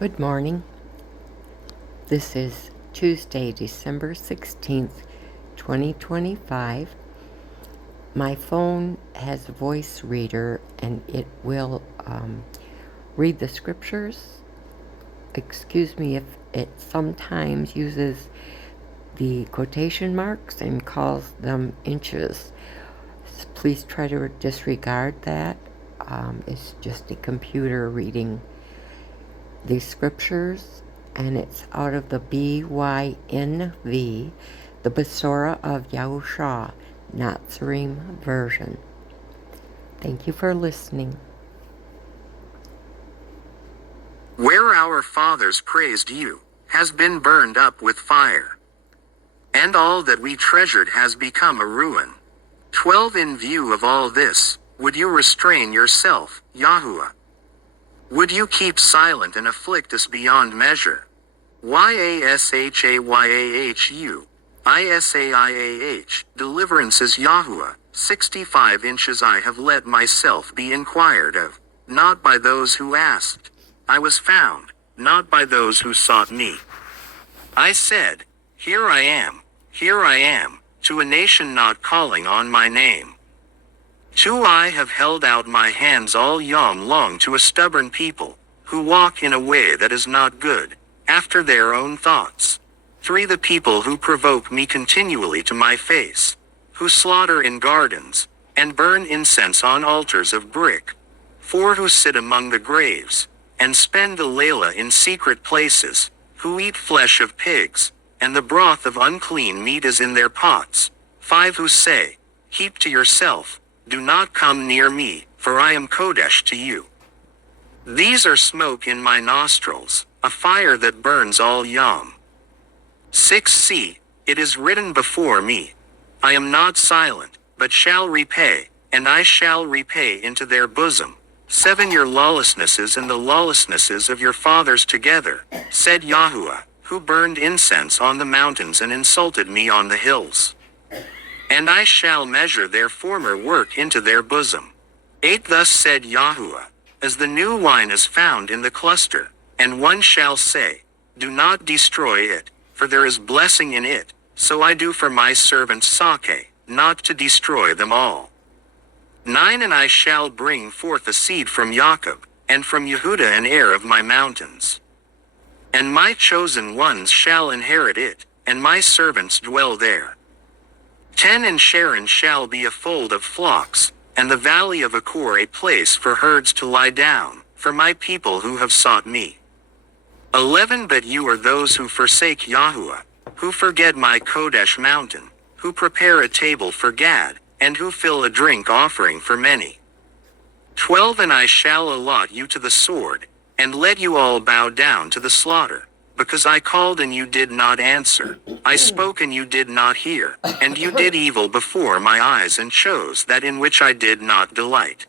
Good morning. This is Tuesday, December 16th, 2025. My phone has a voice reader and it will read the scriptures. Excuse me if it sometimes uses the quotation marks and calls them inches. Please try to disregard that. It's just a computer reading the scriptures, and it's out of the BYNV, the Besorah of YASHAYAHU, Nazarene version. Thank you for listening. Where our fathers praised you, has been burned up with fire. And all that we treasured has become a ruin. 12 In view of all this, would you restrain yourself, Yahuwah? Would you keep silent and afflict us beyond measure? YASHAYAHU, ISAIAH, deliverance is Yahuwah, 65 inches I have let myself be inquired of, not by those who asked. I was found, not by those who sought me. I said, here I am, to a nation not calling on my name. Two I have held out my hands all yom long to a stubborn people, who walk in a way that is not good, after their own thoughts. 3 The people who provoke me continually to my face, who slaughter in gardens, and burn incense on altars of brick. 4 Who sit among the graves, and spend the layla in secret places, who eat flesh of pigs, and the broth of unclean meat is in their pots. 5 Who say, keep to yourself, do not come near me, for I am Kodesh to you. These are smoke in my nostrils, a fire that burns all yom. 6 See, it is written before me, I am not silent, but shall repay, and I shall repay into their bosom. 7 Your lawlessnesses and the lawlessnesses of your fathers together, said Yahuwah, who burned incense on the mountains and insulted me on the hills. And I shall measure their former work into their bosom. 8 Thus said Yahuwah, as the new wine is found in the cluster, and one shall say, do not destroy it, for there is blessing in it, so I do for my servant Sake, not to destroy them all. 9 And I shall bring forth a seed from Jacob, and from Yehuda an heir of my mountains. And my chosen ones shall inherit it, and my servants dwell there. 10 And Sharon shall be a fold of flocks, and the valley of Achor a place for herds to lie down, for my people who have sought me. 11 But you are those who forsake Yahuwah, who forget my Kodesh mountain, who prepare a table for Gad, and who fill a drink offering for many. 12 And I shall allot you to the sword, and let you all bow down to the slaughter. Because I called and you did not answer, I spoke and you did not hear, and you did evil before my eyes and chose that in which I did not delight.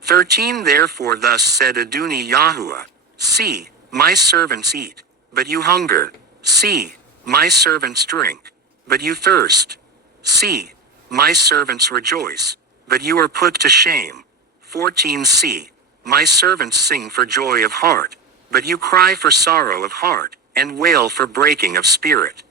13 Therefore thus said Adoni Yahuwah, see, my servants eat, but you hunger, see, my servants drink, but you thirst. See, my servants rejoice, but you are put to shame. 14 See, my servants sing for joy of heart, but you cry for sorrow of heart, and wail for breaking of spirit.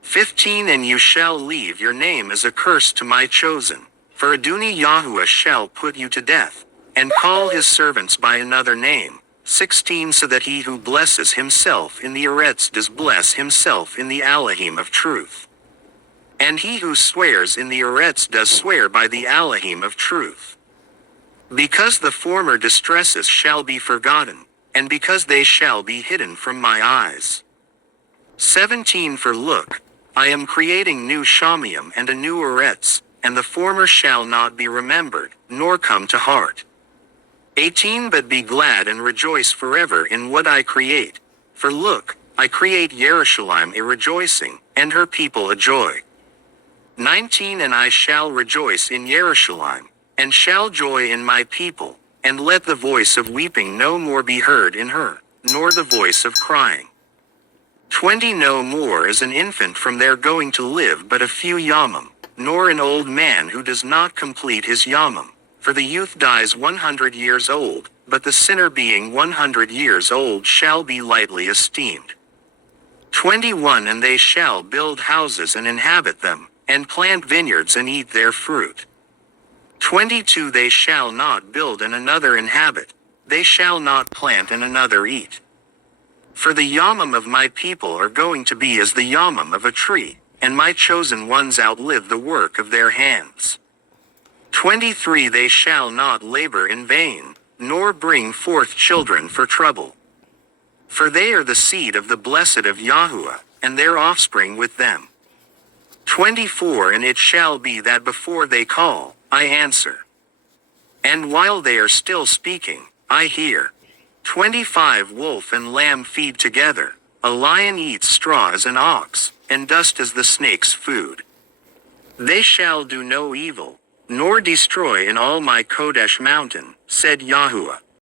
15 And you shall leave your name as a curse to my chosen, for Adoni Yahuwah shall put you to death, and call his servants by another name. 16 So that he who blesses himself in the Eretz does bless himself in the Elohim of truth. And he who swears in the Eretz does swear by the Elohim of truth. Because the former distresses shall be forgotten, and because they shall be hidden from my eyes. 17 For look, I am creating new Shamiam and a new Eretz, and the former shall not be remembered, nor come to heart. 18 But be glad and rejoice forever in what I create, for look, I create Yerushalayim a rejoicing, and her people a joy. 19 And I shall rejoice in Yerushalayim, and shall joy in my people, and let the voice of weeping no more be heard in her, nor the voice of crying. 20 No more is an infant from their going to live but a few yamim, nor an old man who does not complete his yamim, for the youth dies 100 years old, but the sinner being 100 years old shall be lightly esteemed. 21 And they shall build houses and inhabit them, and plant vineyards and eat their fruit. 22 They shall not build and another inhabit, they shall not plant and another eat. For the yamam of my people are going to be as the yamam of a tree, and my chosen ones outlive the work of their hands. 23 They shall not labor in vain, nor bring forth children for trouble. For they are the seed of the blessed of Yahuwah, and their offspring with them. 24 And it shall be that before they call, I answer. And while they are still speaking, I hear. 25 Wolf and lamb feed together, a lion eats straw as an ox, and dust as the snake's food. They shall do no evil, nor destroy in all my Kodesh mountain, said Yahuwah.